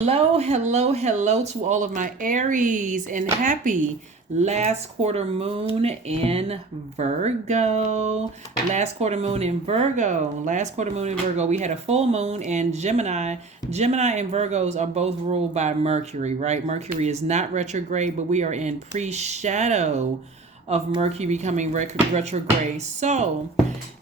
Hello, hello, hello to all of my Aries and happy last quarter moon in Virgo. Last quarter moon in Virgo. Last quarter moon in Virgo. We had a full moon in Gemini. Gemini and Virgos are both ruled by Mercury, right? Mercury is not retrograde, but we are in pre-shadow of Mercury becoming retrograde. So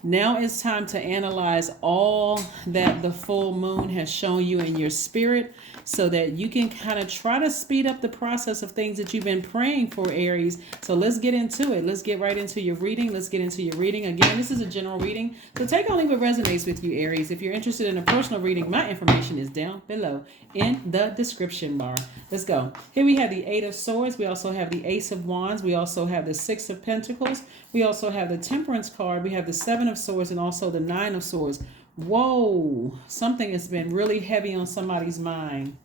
now it's time to analyze all that the full moon has shown you in your spirit so that you can kind of try to speed up the process of things that you've been praying for, Aries. So let's get into it. Let's get right into your reading. Let's get into your reading. Again, this is a general reading, so take only what resonates with you, Aries. If you're interested in a personal reading, my information is down below in the description bar. Let's go. Here we have the Eight of Swords. We also have the Ace of Wands. We also have the Six of Pentacles. We also have the Temperance card. We have the Seven of Swords and also the Nine of Swords. Whoa, something has been really heavy on somebody's mind.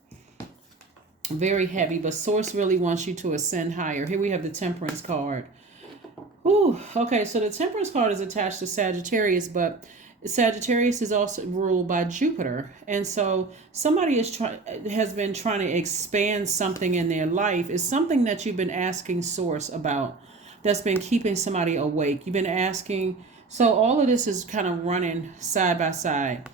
Very heavy, but Source really wants you to ascend higher. Here we have the Temperance card. Ooh, okay, so the Temperance card is attached to Sagittarius, but Sagittarius is also ruled by Jupiter. And so somebody has been trying to expand something in their life. It's something that you've been asking Source about that's been keeping somebody awake. You've been asking. So all of this is kind of running side by side.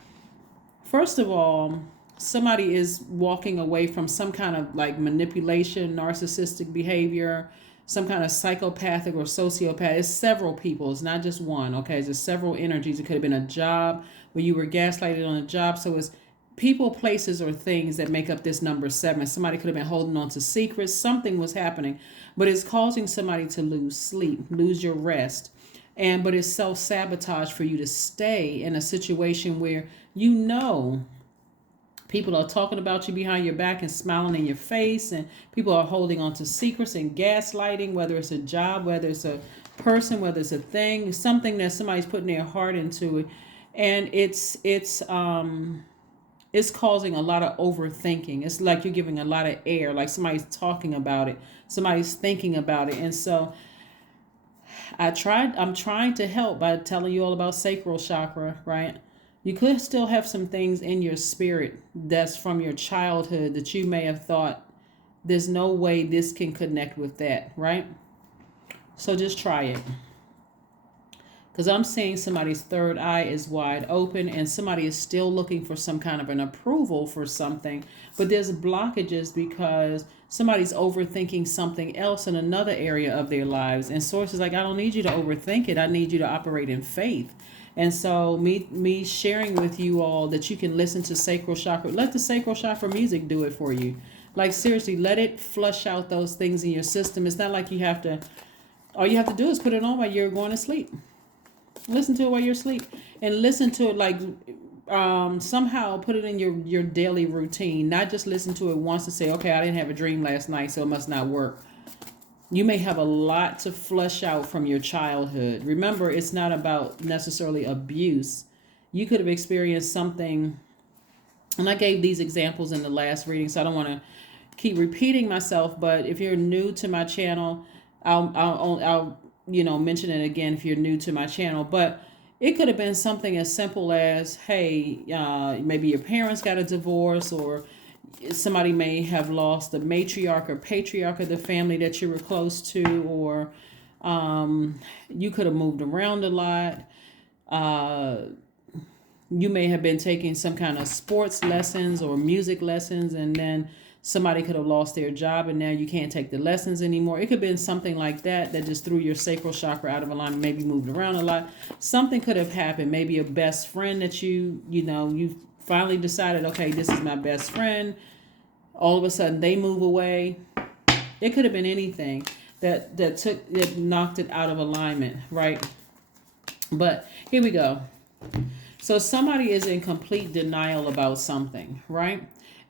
First of all, somebody is walking away from some kind of like manipulation, narcissistic behavior, some kind of psychopathic or sociopath. It's several people. It's not just one. Okay, there's several energies. It could have been a job where you were gaslighted on a job. So it's people, places, or things that make up this number 7. Somebody could have been holding on to secrets. Something was happening, but it's causing somebody to lose sleep, lose your rest. But it's self-sabotage for you to stay in a situation where you know people are talking about you behind your back and smiling in your face, and people are holding on to secrets and gaslighting, whether it's a job, whether it's a person, whether it's a thing, something that somebody's putting their heart into it. And it's causing a lot of overthinking. It's like you're giving a lot of air, like somebody's talking about it, somebody's thinking about it. And so I'm trying to help by telling you all about sacral chakra, right? You could still have some things in your spirit that's from your childhood that you may have thought, there's no way this can connect with that, right? So just try it. Because I'm seeing somebody's third eye is wide open and somebody is still looking for some kind of an approval for something. But there's blockages because somebody's overthinking something else in another area of their lives. And Source is like, I don't need you to overthink it. I need you to operate in faith. And so me sharing with you all that you can listen to sacral chakra. Let the sacral chakra music do it for you. Like seriously, let it flush out those things in your system. It's not like you have to, all you have to do is put it on while you're going to sleep. Listen to it while you're asleep, and listen to it like somehow put it in your daily routine. Not just listen to it once and say, okay, I didn't have a dream last night, so it must not work. You may have a lot to flush out from your childhood. Remember, it's not about necessarily abuse. You could have experienced something, and I gave these examples in the last reading, so I don't want to keep repeating myself. But if you're new to my channel, I'll mention it again if you're new to my channel. But it could have been something as simple as, hey, maybe your parents got a divorce, or somebody may have lost the matriarch or patriarch of the family that you were close to, or you could have moved around a lot. You may have been taking some kind of sports lessons or music lessons, and then somebody could have lost their job and now you can't take the lessons anymore. It could have been something like that just threw your sacral chakra out of alignment, maybe moved around a lot. Something could have happened. Maybe a best friend that you finally decided, okay, this is my best friend. All of a sudden they move away. It could have been anything that knocked it out of alignment, right? But here we go. So somebody is in complete denial about something, right?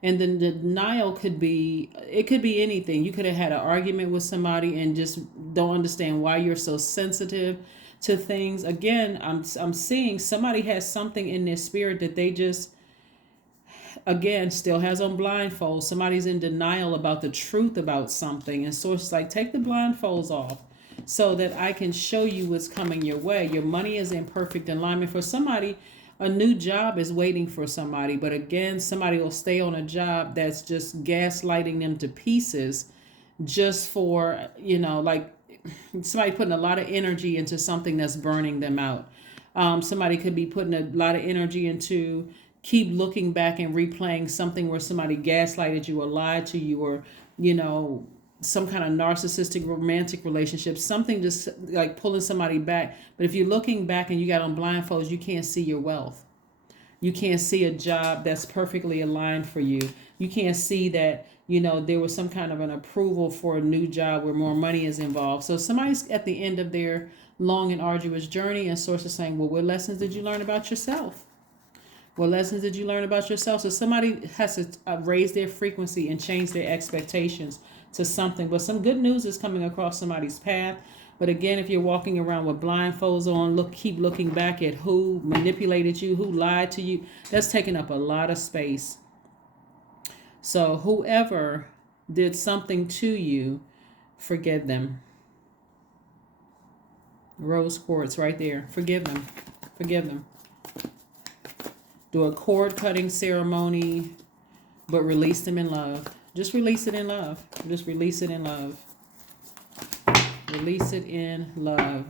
And then the denial could be anything. You could have had an argument with somebody and just don't understand why you're so sensitive to things. Again, I'm seeing somebody has something in their spirit that they just, again, still has on blindfolds. Somebody's in denial about the truth about something. And so it's like, take the blindfolds off so that I can show you what's coming your way. Your money is in perfect alignment. For somebody, A new job is waiting for somebody, but again, somebody will stay on a job that's just gaslighting them to pieces just for, like somebody putting a lot of energy into something that's burning them out. Somebody could be putting a lot of energy into keep looking back and replaying something where somebody gaslighted you or lied to you, or, some kind of narcissistic romantic relationship, something just like pulling somebody back. But if you're looking back and you got on blindfolds, you can't see your wealth. You can't see a job that's perfectly aligned for you. You can't see that, there was some kind of an approval for a new job where more money is involved. So somebody's at the end of their long and arduous journey, and source is saying, well, what lessons did you learn about yourself? What lessons did you learn about yourself? So somebody has to raise their frequency and change their expectations to something. But some good news is coming across somebody's path. But again, if you're walking around with blindfolds on, keep looking back at who manipulated you, who lied to you, that's taking up a lot of space. So whoever did something to you, forgive them. Rose quartz right there. Forgive them. Forgive them. Do a cord cutting ceremony, but release them in love. Just release it in love. Just release it in love. Release it in love.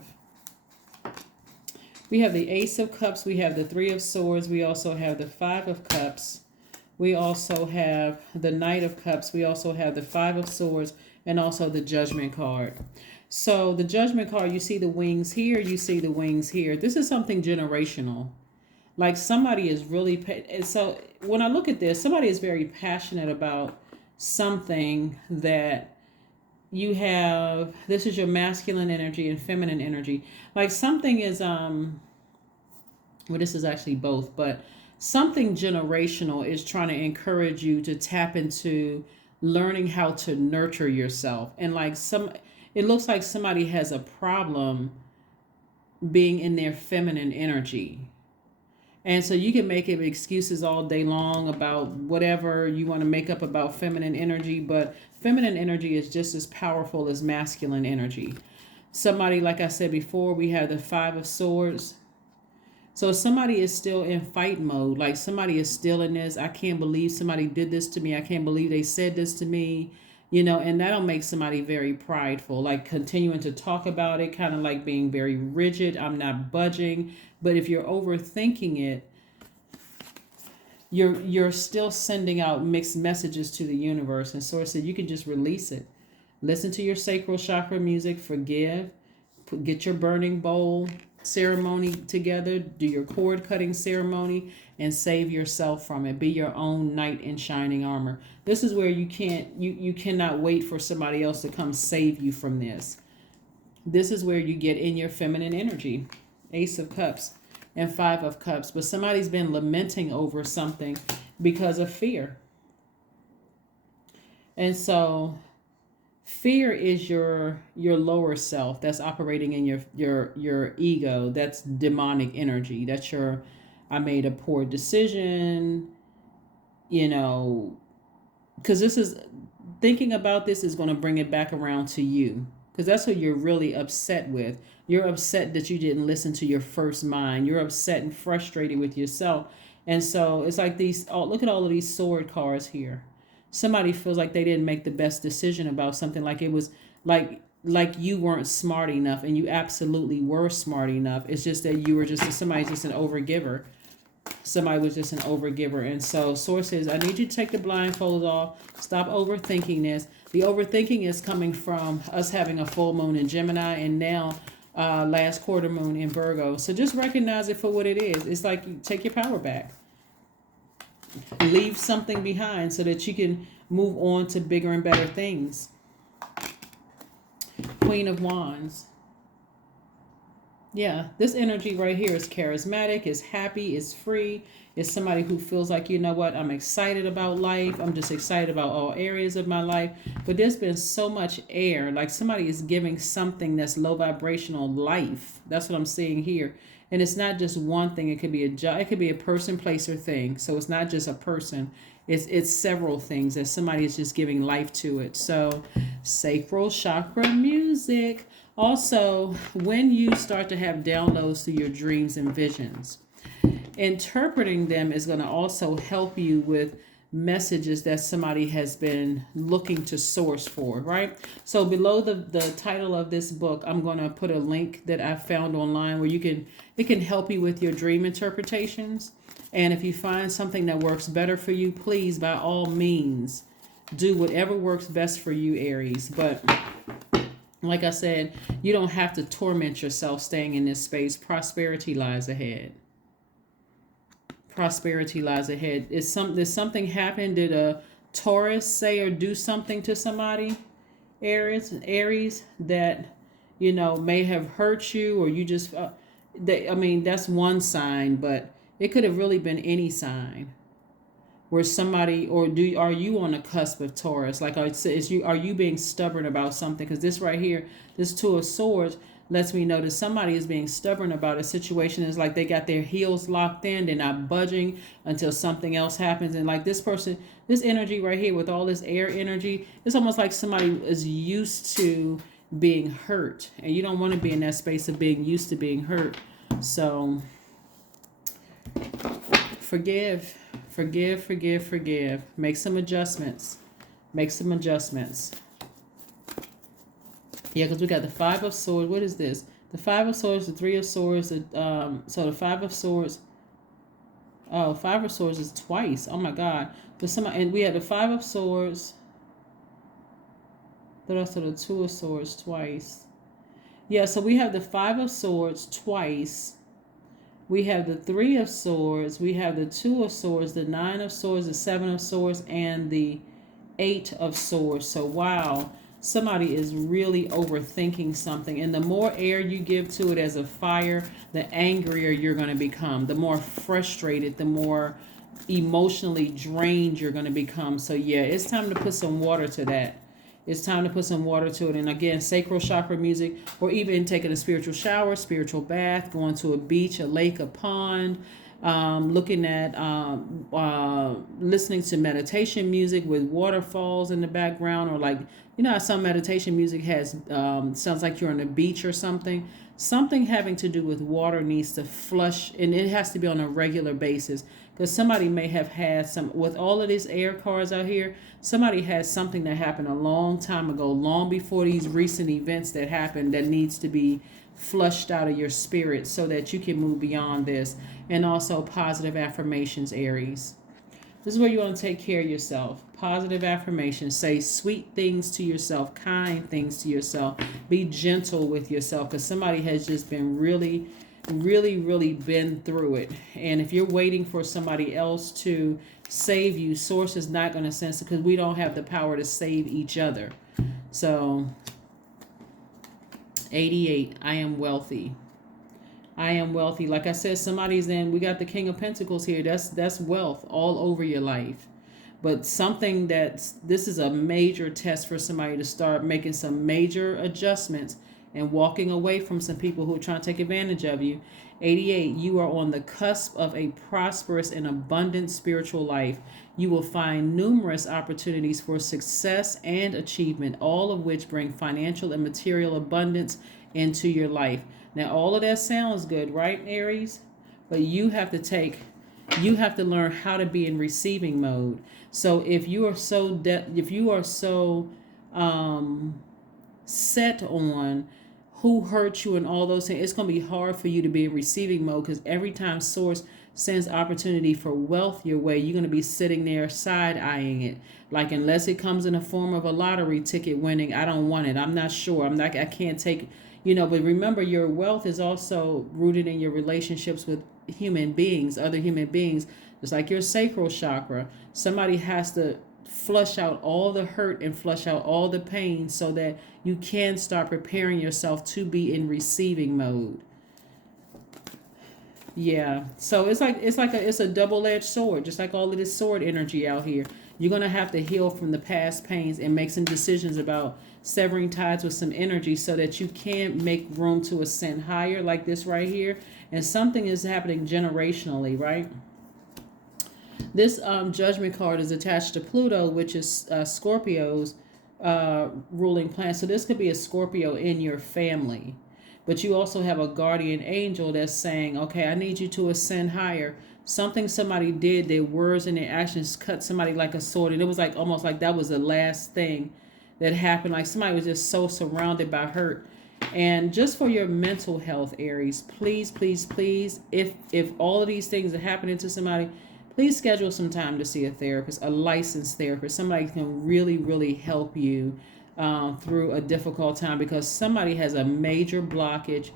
We have the Ace of Cups. We have the Three of Swords. We also have the Five of Cups. We also have the Knight of Cups. We also have the Five of Swords, and also the Judgment card. So the Judgment card, you see the wings here. You see the wings here. This is something generational. Like somebody is really, so when I look at this, somebody is very passionate about something that you have. This is your masculine energy and feminine energy. Like something is, well, this is actually both, but something generational is trying to encourage you to tap into learning how to nurture yourself. And like it looks like somebody has a problem being in their feminine energy. And so you can make excuses all day long about whatever you want to make up about feminine energy, but feminine energy is just as powerful as masculine energy. Somebody, like I said before, we have the Five of Swords. So somebody is still in fight mode. Like somebody is still in this. I can't believe somebody did this to me. I can't believe they said this to me. And that'll make somebody very prideful, like continuing to talk about it, kind of like being very rigid. I'm not budging. But if you're overthinking it, you're still sending out mixed messages to the universe. And Source said you can just release it. Listen to your sacral chakra music, forgive, get your burning bowl ceremony together, do your cord cutting ceremony, and save yourself from it. Be your own knight in shining armor. This is where you cannot wait for somebody else to come save you from this. This is where you get in your feminine energy. Ace of Cups and Five of Cups. But somebody's been lamenting over something because of fear. And so fear is your lower self that's operating in your ego. That's demonic energy. That's your, I made a poor decision, because this is, thinking about this is going to bring it back around to you, because that's what you're really upset with. You're upset that you didn't listen to your first mind. You're upset and frustrated with yourself. And so it's like these, look at all of these sword cards here. Somebody feels like they didn't make the best decision about something, like it was like you weren't smart enough, and you absolutely were smart enough. It's just that you were somebody's just an overgiver. Somebody was just an overgiver. And so Source says, I need you to take the blindfolds off. Stop overthinking this. The overthinking is coming from us having a full moon in Gemini, and now last quarter moon in Virgo. So just recognize it for what it is. It's like you take your power back. Leave something behind so that you can move on to bigger and better things. Queen of Wands. Yeah, this energy right here is charismatic, is happy, is free, is somebody who feels like, you know what, I'm excited about life. I'm just excited about all areas of my life. But there's been so much air, like somebody is giving something that's low vibrational life. That's what I'm seeing here. And it's not just one thing. It could be a job. It could be a person, place, or thing. So it's not just a person. It's several things that somebody is just giving life to it. So sacral chakra music. Also, when you start to have downloads through your dreams and visions, interpreting them is going to also help you with messages that somebody has been looking to source for, right? So below the title of this book, I'm going to put a link that I found online where it can help you with your dream interpretations. And if you find something that works better for you, please, by all means, do whatever works best for you, Aries. But like I said, you don't have to torment yourself staying in this space. Prosperity lies ahead. Prosperity lies ahead. Did something happen? Did a Taurus say or do something to somebody, Aries, that may have hurt you, or you just that's one sign, but it could have really been any sign where somebody, or are you on the cusp of Taurus? Like are you being stubborn about something? Because this right here, this Two of Swords, lets me know that somebody is being stubborn about a situation. It's like they got their heels locked in. They're not budging until something else happens. And like this person, this energy right here with all this air energy, it's almost like somebody is used to being hurt. And you don't want to be in that space of being used to being hurt. So forgive. Make some adjustments. Yeah, because we got the Five of Swords. What is this? The Five of Swords, the Three of Swords. So the Five of Swords. Oh, Five of Swords is twice. Oh my God. And we had the Five of Swords. But also the Two of Swords twice. Yeah, so we have the Five of Swords twice. We have the Three of Swords. We have the Two of Swords, the Nine of Swords, the Seven of Swords, and the Eight of Swords. So wow. Somebody is really overthinking something. And the more air you give to it as a fire, the angrier you're going to become. The more frustrated, the more emotionally drained you're going to become. So yeah, it's time to put some water to that. It's time to put some water to it. And again, sacral chakra music, or even taking a spiritual shower, spiritual bath, going to a beach, a lake, a pond, looking at listening to meditation music with waterfalls in the background, or like how some meditation music has sounds like you're on a beach or something. Something having to do with water needs to flush, and it has to be on a regular basis, because somebody may have had with all of these air cards out here, somebody has something that happened a long time ago, long before these recent events that happened, that needs to be flushed out of your spirit so that you can move beyond this. And also positive affirmations, Aries. This is where you want to take care of yourself. Positive affirmations. Say sweet things to yourself, kind things to yourself. Be gentle with yourself, because somebody has just been really been through it. And if you're waiting for somebody else to save you, source is not going to sense it, because we don't have the power to save each other. So 88, I am wealthy. Like I said, somebody's in, we got the King of Pentacles here. That's wealth all over your life. But this is a major test for somebody to start making some major adjustments and walking away from some people who are trying to take advantage of you. 88, you are on the cusp of a prosperous and abundant spiritual life. You will find numerous opportunities for success and achievement, all of which bring financial and material abundance into your life. Now, all of that sounds good, right, Aries? But you have to learn how to be in receiving mode. So if you are so set on who hurt you and all those things, it's going to be hard for you to be in receiving mode, because every time source sends opportunity for wealth your way, you're going to be sitting there side-eyeing it. Like, unless it comes in the form of a lottery ticket winning, I don't want it. I'm not sure. I can't take, but remember, your wealth is also rooted in your relationships with human beings, other human beings. Just like your sacral chakra, somebody has to flush out all the hurt and flush out all the pain so that you can start preparing yourself to be in receiving mode. Yeah. So it's a double-edged sword, just like all of this sword energy out here. You're going to have to heal from the past pains and make some decisions about severing ties with some energy so that you can make room to ascend higher, like this right here. And something is happening generationally, right? This judgment card is attached to Pluto, which is Scorpio's ruling planet. So this could be a Scorpio in your family. But you also have a guardian angel that's saying, okay, I need you to ascend higher. Something somebody did, their words and their actions cut somebody like a sword. And it was like almost like that was the last thing that happened. Like somebody was just so surrounded by hurt. And just for your mental health, Aries, please, please, please, if all of these things are happening to somebody, please schedule some time to see a therapist, a licensed therapist, somebody who can really, really help you through a difficult time, because somebody has a major blockage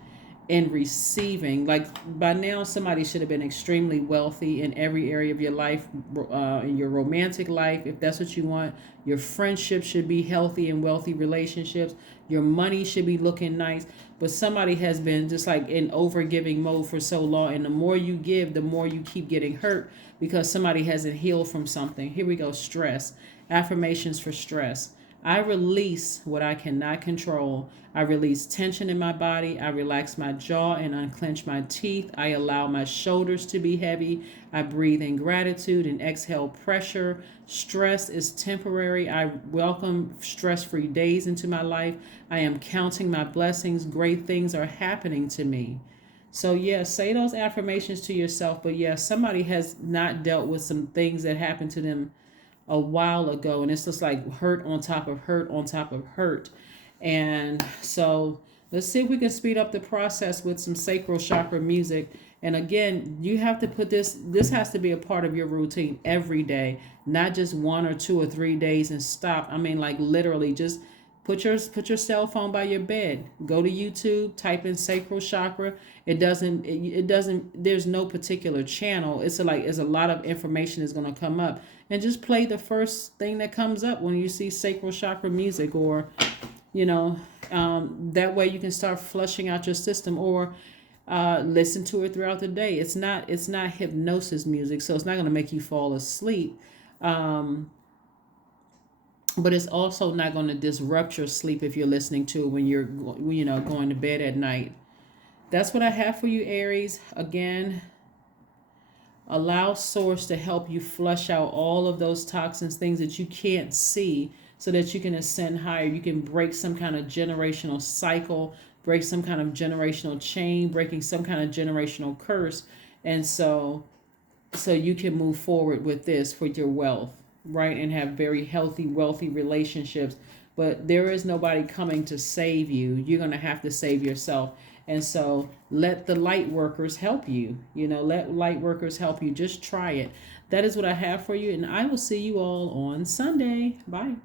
in receiving. Like by now, somebody should have been extremely wealthy in every area of your life, in your romantic life, if that's what you want. Your friendships should be healthy and wealthy relationships. Your money should be looking nice. But somebody has been just like in over giving mode for so long. And the more you give, the more you keep getting hurt because somebody hasn't healed from something. Here we go. Stress. Affirmations for stress. I release what I cannot control. I release tension in my body. I relax my jaw and unclench my teeth. I allow my shoulders to be heavy. I breathe in gratitude and exhale pressure. Stress is temporary. I welcome stress-free days into my life. I am counting my blessings. Great things are happening to me. So, yeah, say those affirmations to yourself. But, yeah, somebody has not dealt with some things that happened to them a while ago, and it's just like hurt on top of hurt on top of hurt. And so let's see if we can speed up the process with some sacral chakra music. And again, you have to put this has to be a part of your routine every day, not just 1 or 2 or 3 days and stop. I mean, like literally just put your cell phone by your bed, go to YouTube, type in sacral chakra. It doesn't there's no particular channel. It's a lot of information is going to come up, and just play the first thing that comes up when you see sacral chakra music, or that way you can start flushing out your system, or listen to it throughout the day. It's not hypnosis music, so it's not going to make you fall asleep. But it's also not going to disrupt your sleep if you're listening to it when you're going to bed at night. That's what I have for you, Aries. Again, allow source to help you flush out all of those toxins, things that you can't see, so that you can ascend higher. You can break some kind of generational cycle, break some kind of generational chain, breaking some kind of generational curse. And so you can move forward with this, with your wealth, right? And have very healthy, wealthy relationships. But there is nobody coming to save you. You're going to have to save yourself. And so let the light workers help you. Let light workers help you. Just try it. That is what I have for you. And I will see you all on Sunday. Bye.